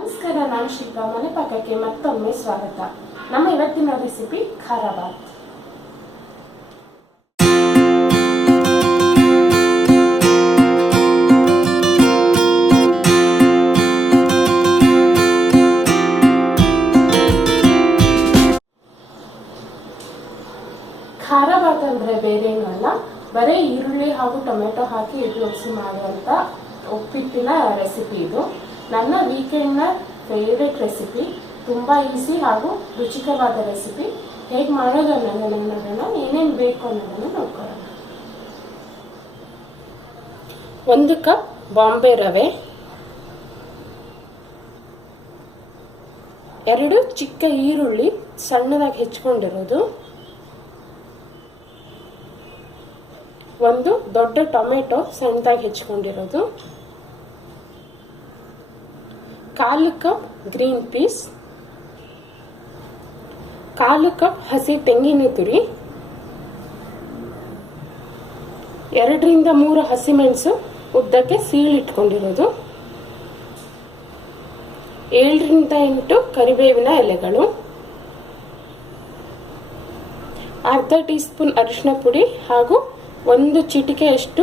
ನಮಸ್ಕಾರ, ನಾನು ಶಿಲ್ಪಾ. ಮನೆ ಪಾಕಕ್ಕೆ ಮತ್ತೊಮ್ಮೆ ಸ್ವಾಗತ. ನಮ್ಮ ಇವತ್ತಿನ ರೆಸಿಪಿ ಖಾರ ಬಾತ್. ಖಾರ ಬಾತ್ ಅಂದ್ರೆ ಬೇರೆ ಏನಲ್ಲ, ಬರೀ ಈರುಳ್ಳಿ ಹಾಗೂ ಟೊಮೆಟೊ ಹಾಕಿ ಉಪಯೋಗಿಸಿ ಮಾಡುವಂತ ಉಪ್ಪಿಟ್ಟಿನ ರೆಸಿಪಿ ಇದು. ನನ್ನ ವೀಕೆಂಡ್ನ ಫೇವ್ರೆಟ್ ರೆಸಿಪಿ. ತುಂಬಾ ಈಸಿ ಹಾಗೂ ರುಚಿಕರವಾದ ರೆಸಿಪಿ. ಹೇಗೆ ಮಾಡೋದು ಅನ್ನೋದನ್ನ ಏನೇನು ಬೇಕು ಅನ್ನೋದನ್ನು ನೋಡ್ಕೊಳ್ಳೋಣ. 1 ಕಪ್ ಬಾಂಬೆ ರವೆ, 2 ಚಿಕ್ಕ ಈರುಳ್ಳಿ ಸಣ್ಣದಾಗಿ ಹೆಚ್ಚಿಕೊಂಡಿರೋದು, 1 ದೊಡ್ಡ ಟೊಮೆಟೊ ಸಣ್ಣದಾಗಿ ಹೆಚ್ಚಿಕೊಂಡಿರೋದು, 1/4 ಕಪ್ ಗ್ರೀನ್ ಪೀಸ್, 1/4 ಕಪ್ ಹಸಿ ತೆಂಗಿನ ತುರಿ, 2 ರಿಂದ 3 ಹಸಿಮೆಣಸು ಉದ್ದಕ್ಕೆ ಸೀಳಿಟ್ಕೊಂಡಿರೋದು, 7 ರಿಂದ 8 ಕರಿಬೇವಿನ ಎಲೆಗಳು, ಅರ್ಧ ಟೀ ಸ್ಪೂನ್ ಅರಿಶಿನ ಪುಡಿ ಹಾಗೂ 1 ಚಿಟಿಕೆಯಷ್ಟು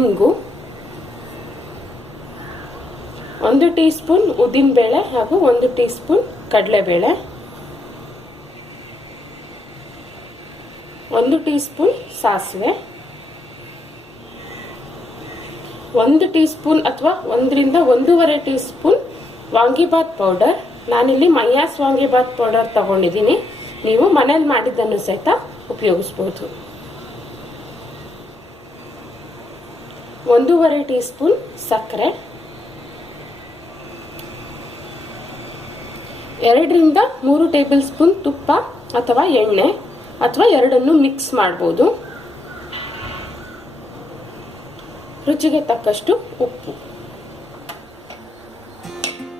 ಇಂಗು, 1 ಟೀ ಸ್ಪೂನ್ ಉದ್ದಿನಬೇಳೆ ಹಾಗೂ 1 ಟೀ ಸ್ಪೂನ್ ಕಡಲೆಬೇಳೆ, 1 ಟೀ ಸ್ಪೂನ್ ಸಾಸಿವೆ, 1 ಟೀ ಸ್ಪೂನ್ ಅಥವಾ 1 ರಿಂದ 1.5 ಟೀ ಸ್ಪೂನ್ ವಾಂಗಿಬಾತ್ ಪೌಡರ್. ನಾನಿಲ್ಲಿ ಮೈಯಾಸ್ ವಾಂಗಿಬಾತ್ ಪೌಡರ್ ತಗೊಂಡಿದ್ದೀನಿ. ನೀವು ಮನೇಲಿ ಮಾಡಿದ್ದನ್ನು ಸಹಿತ ಉಪಯೋಗಿಸಬಹುದು. 1.5 ಟೀ ಸ್ಪೂನ್ ಸಕ್ಕರೆ, 2 ರಿಂದ 3 ಟೇಬಲ್ ಸ್ಪೂನ್ ತುಪ್ಪ ಅಥವಾ ಎಣ್ಣೆ ಅಥವಾ ಎರಡನ್ನು ಮಿಕ್ಸ್ ಮಾಡಬಹುದು. ರುಚಿಗೆ ತಕ್ಕಷ್ಟು ಉಪ್ಪು.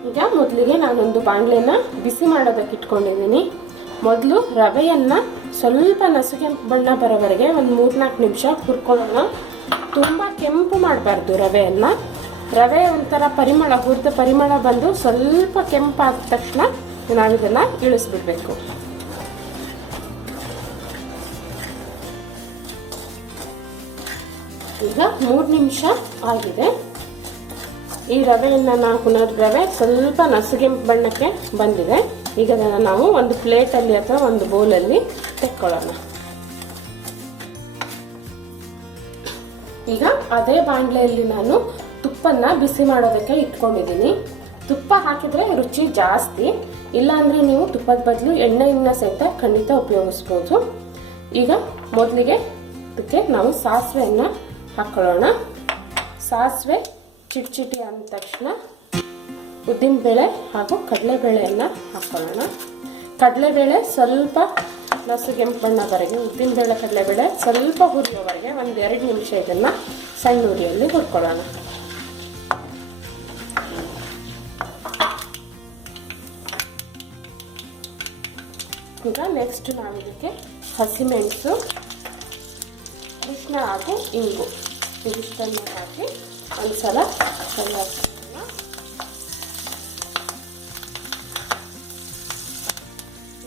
ಈಗ ಮೊದಲಿಗೆ ನಾನೊಂದು ಬಾಣಲೆನ ಬಿಸಿ ಮಾಡೋದಕ್ಕೆ ಇಟ್ಕೊಂಡಿದ್ದೀನಿ. ಮೊದಲು ರವೆಯನ್ನ ಸ್ವಲ್ಪ ನಸುಗೆಂಪು ಬಣ್ಣ ಬರೋವರೆಗೆ ಒಂದು 3-4 ನಿಮಿಷ ಹುರ್ಕೊಳ್ಳೋಣ. ತುಂಬ ಕೆಂಪು ಮಾಡಬಾರ್ದು ರವೆಯನ್ನ. ರವೆ ಒಂಥರ ಪರಿಮಳ, ಹುರಿದ ಪರಿಮಳ ಬಂದು ಸ್ವಲ್ಪ ಕೆಂಪಾದ ತಕ್ಷಣ ನಾವಿದನ್ನ ಇಳಿಸ್ಬಿಡ್ಬೇಕು. ಈಗ 3 ನಿಮಿಷ ಆಗಿದೆ. ಈ ರವೆಯನ್ನ ರವೆ ಸ್ವಲ್ಪ ನಸುಗೆಂಪು ಬಣ್ಣಕ್ಕೆ ಬಂದಿದೆ. ಈಗ ಅದನ್ನು ನಾವು ಒಂದು ಪ್ಲೇಟಲ್ಲಿ ಅಥವಾ ಒಂದು ಬೌಲಲ್ಲಿ ತೆಕ್ಕೊಳ್ಳೋಣ. ಈಗ ಅದೇ ಬಾಣಲೆಯಲ್ಲಿ ನಾನು ತುಪ್ಪನ ಬಿಸಿ ಮಾಡೋದಕ್ಕೆ ಇಟ್ಕೊಂಡಿದ್ದೀನಿ. ತುಪ್ಪ ಹಾಕಿದ್ರೆ ರುಚಿ ಜಾಸ್ತಿ, ಇಲ್ಲಾಂದ್ರೆ ನೀವು ತುಪ್ಪದ ಬದಲು ಎಣ್ಣೆಯನ್ನ ಸಹಿತ ಖಂಡಿತ ಉಪಯೋಗಿಸ್ಬೋದು. ಈಗ ಮೊದಲಿಗೆ ಇದಕ್ಕೆ ನಾವು ಸಾಸಿವೆಯನ್ನ ಹಾಕೊಳ್ಳೋಣ. ಸಾಸಿವೆ ಚಿಟಿ ಅಂದ ತಕ್ಷಣ ಉದ್ದಿನಬೇಳೆ ಹಾಗೂ ಕಡಲೆಬೇಳೆಯನ್ನ ಹಾಕೊಳ್ಳೋಣ. ಕಡಲೆಬೇಳೆ ಸ್ವಲ್ಪ ನಸುಗೆಂಪು ಬಣ್ಣವರೆಗೆ, ಉದ್ದಿನಬೇಳೆ ಕಡಲೆಬೇಳೆ ಸ್ವಲ್ಪ ಹುರಿಯೋವರೆಗೆ 1-2 ನಿಮಿಷ ಇದನ್ನ ಸಣ್ಣ ಉರಿಯಲ್ಲಿ ಹುರ್ಕೊಳ್ಳೋಣ. ಈಗ ನೆಕ್ಸ್ಟ್ ನಾವಿದಕ್ಕೆ ಹಸಿಮೆಣಸು, ಅರಿಶಿನ ಹಾಗೂ ಇಂಗು ಇದಿಷ್ಟನ್ನು ಹಾಕಿ ಒಂದ್ಸಲ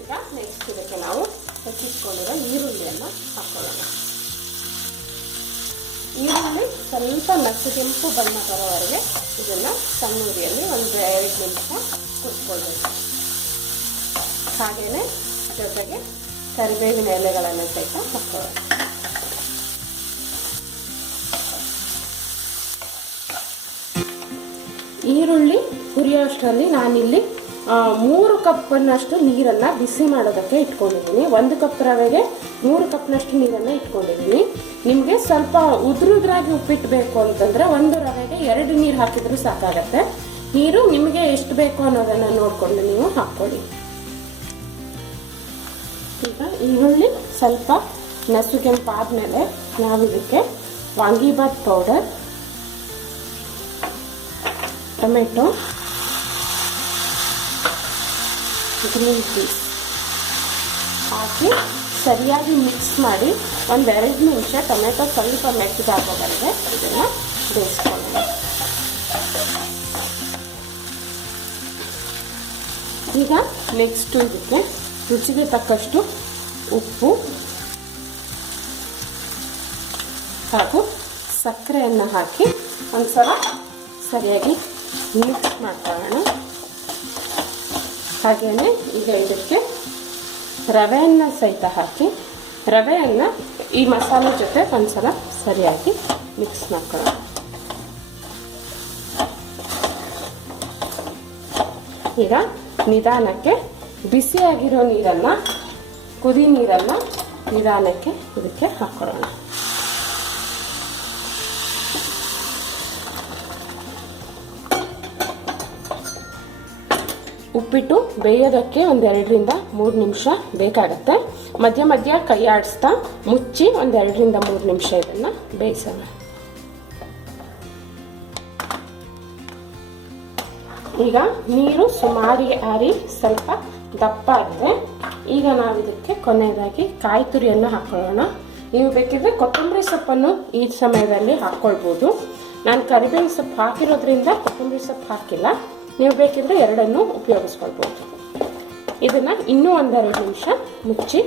ಈಗ ನೆಕ್ಸ್ಟ್ ಇದಕ್ಕೆ ನಾವು ಹೆಚ್ಚಿಟ್ಕೊಂಡಿರೋ ಈರುಳ್ಳಿಯನ್ನು ಹಾಕೊಳ್ಳೋಣ. ಈರುಳ್ಳಿ ಸ್ವಲ್ಪ ನಸುಗೆಂಪು ಬಣ್ಣ ಬರೋವರೆಗೆ ಇದನ್ನು ಸಣ್ಣ ಉರಿಯಲ್ಲಿ 1-2 ನಿಮಿಷ ಹುರ್ಕೊಳ್ಬೇಕು. ಹಾಗೆಯೇ ಜೊತೆಗೆ ಕರಿಬೇವಿನ ಎಲೆಗಳನ್ನು ಸಹಿತ ಹಾಕೊಳ್ಳೋಣ. ಈರುಳ್ಳಿ ಹುರಿಯೋಷ್ಟರಲ್ಲಿ ನಾನಿಲ್ಲಿ 3 ಕಪ್ನಷ್ಟು ನೀರನ್ನು ಬಿಸಿ ಮಾಡೋದಕ್ಕೆ ಇಟ್ಕೊಂಡಿದ್ದೀನಿ. 1 ಕಪ್ ರವೆಗೆ 3 ಕಪ್ನಷ್ಟು ನೀರನ್ನು ಇಟ್ಕೊಂಡಿದ್ದೀನಿ. ನಿಮಗೆ ಸ್ವಲ್ಪ ಉದುರಾಗಿ ಉಪ್ಪಿಟ್ಟು ಬೇಕು ಅಂತಂದರೆ 1 ರವೆಗೆ 2 ನೀರು ಹಾಕಿದ್ರೂ ಸಾಕಾಗತ್ತೆ. ನೀರು ನಿಮಗೆ ಎಷ್ಟು ಬೇಕು ಅನ್ನೋದನ್ನು ನೋಡಿಕೊಂಡು ನೀವು ಹಾಕ್ಕೊಳ್ಳಿ. ಈಗ ಈರುಳ್ಳಿ ಸ್ವಲ್ಪ ನಸುಗೆಂಪಾದ್ಮೇಲೆ ನಾವಿದಕ್ಕೆ vangibath powder, tomato, green peas ಹಾಕಿ ಸರಿಯಾಗಿ ಮಿಕ್ಸ್ ಮಾಡಿ 1-2 ನಿಮಿಷ ಟೊಮೆಟೊ ಸ್ವಲ್ಪ ಮೆತ್ತಗಾಗೋವರೆಗೆ ಇದನ್ನು ಬೇಯಿಸ್ಕೊಳ್ಳೋಣ. ಈಗ ನೆಕ್ಸ್ಟು ಇದಕ್ಕೆ ರುಚಿಗೆ ತಕ್ಕಷ್ಟು ಉಪ್ಪು ಹಾಗೂ ಸಕ್ಕರೆಯನ್ನು ಹಾಕಿ ಒಂದ್ಸಲ ಸರಿಯಾಗಿ ಮಿಕ್ಸ್ ಮಾಡ್ಕೊಳ್ಳೋಣ. ಹಾಗೆಯೇ ಈಗ ಇದಕ್ಕೆ ರವೆಯನ್ನು ಸಹಿತ ಹಾಕಿ ರವೆಯನ್ನು ಈ ಮಸಾಲೆ ಜೊತೆ ಒಂದ್ಸಲ ಸರಿಯಾಗಿ ಮಿಕ್ಸ್ ಮಾಡ್ಕೊಳ್ಳೋಣ. ಈಗ ನಿಧಾನಕ್ಕೆ ಬಿಸಿಯಾಗಿರೋ ನೀರನ್ನು ಕುದಿ ನೀರನ್ನು ನಿಧಾನಕ್ಕೆ ಇದಕ್ಕೆ ಹಾಕ್ಕೊಳ್ಳೋಣ. ಉಪ್ಪಿಟ್ಟು ಬೇಯೋದಕ್ಕೆ ಒಂದು 2ರಿಂದ 3 ನಿಮಿಷ ಬೇಕಾಗತ್ತೆ. ಮಧ್ಯ ಮಧ್ಯ ಕೈ ಆಡಿಸ್ತಾ ಮುಚ್ಚಿ ಒಂದು 2ರಿಂದ 3 ನಿಮಿಷ ಇದನ್ನು ಬೇಯಿಸೋಣ. ಈಗ ನೀರು ಸುಮಾರಿಗೆ ಆರಿ ಸ್ವಲ್ಪ ದಪ್ಪ ಆಗಿದೆ. ಈಗ ನಾವು ಇದಕ್ಕೆ ಕೊನೆಯದಾಗಿ ಕಾಯಿ ತುರಿಯನ್ನು ಹಾಕ್ಕೊಳ್ಳೋಣ. ನೀವು ಬೇಕಿದ್ರೆ ಕೊತ್ತಂಬರಿ ಸೊಪ್ಪನ್ನು ಈ ಸಮಯದಲ್ಲಿ ಹಾಕ್ಕೊಳ್ಬೋದು. ನಾನು ಕರಿಬೇವಿನ ಸೊಪ್ಪು ಹಾಕಿರೋದ್ರಿಂದ ಕೊತ್ತಂಬರಿ ಸೊಪ್ಪು ಹಾಕಿಲ್ಲ. ನೀವು ಬೇಕಿದ್ರೆ ಎರಡನ್ನೂ ಉಪಯೋಗಿಸ್ಕೊಳ್ಬೋದು. ಇದನ್ನು ಇನ್ನೂ ಒಂದು 2 ನಿಮಿಷ ಮುಚ್ಚಿ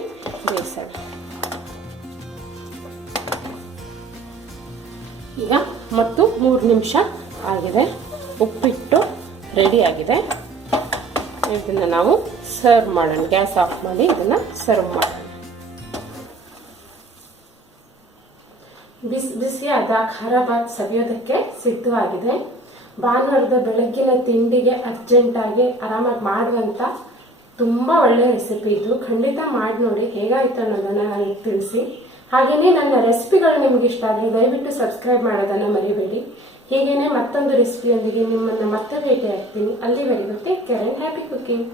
ಬೇಯಿಸೋಣ. ಈಗ ಮತ್ತು 3 ನಿಮಿಷ ಆಗಿದೆ. ಉಪ್ಪಿಟ್ಟು ರೆಡಿ ಆಗಿದೆ. ಇದನ್ನು ನಾವು ಸರ್ವ್ ಮಾಡೋಣ. ಗ್ಯಾಸ್ ಆಫ್ ಮಾಡಿ ಇದನ್ನು ಸರ್ವ್ ಮಾಡೋಣ. ಬಿಸಿ ಬಿಸಿಯಾದ ಖಾರ ಬಾತ್ ಸವಿಯೋದಕ್ಕೆ ಸಿದ್ಧವಾಗಿದೆ. ಭಾನುವಾರದ ಬೆಳಗ್ಗಿನ ತಿಂಡಿಗೆ ಅರ್ಜೆಂಟಾಗಿ ಆರಾಮಾಗಿ ಮಾಡುವಂಥ ತುಂಬ ಒಳ್ಳೆಯ ರೆಸಿಪಿ ಇದು. ಖಂಡಿತ ಮಾಡಿ ನೋಡಿ, ಹೇಗಾಯಿತು ಅನ್ನೋದನ್ನು ನನಗೆ ತಿಳಿಸಿ. ಹಾಗೆಯೇ ನನ್ನ ರೆಸಿಪಿಗಳು ನಿಮ್ಗೆ ಇಷ್ಟ ಆದರೆ ದಯವಿಟ್ಟು ಸಬ್ಸ್ಕ್ರೈಬ್ ಮಾಡೋದನ್ನು ಮರಿಬೇಡಿ. ಹೀಗೇನೆ ಮತ್ತೊಂದು ರೆಸಿಪಿಯೊಂದಿಗೆ ನಿಮ್ಮನ್ನು ಮತ್ತೆ ಭೇಟಿ ಆಗ್ತೀನಿ. ಅಲ್ಲಿವರೆಗೂ take care and happy cooking.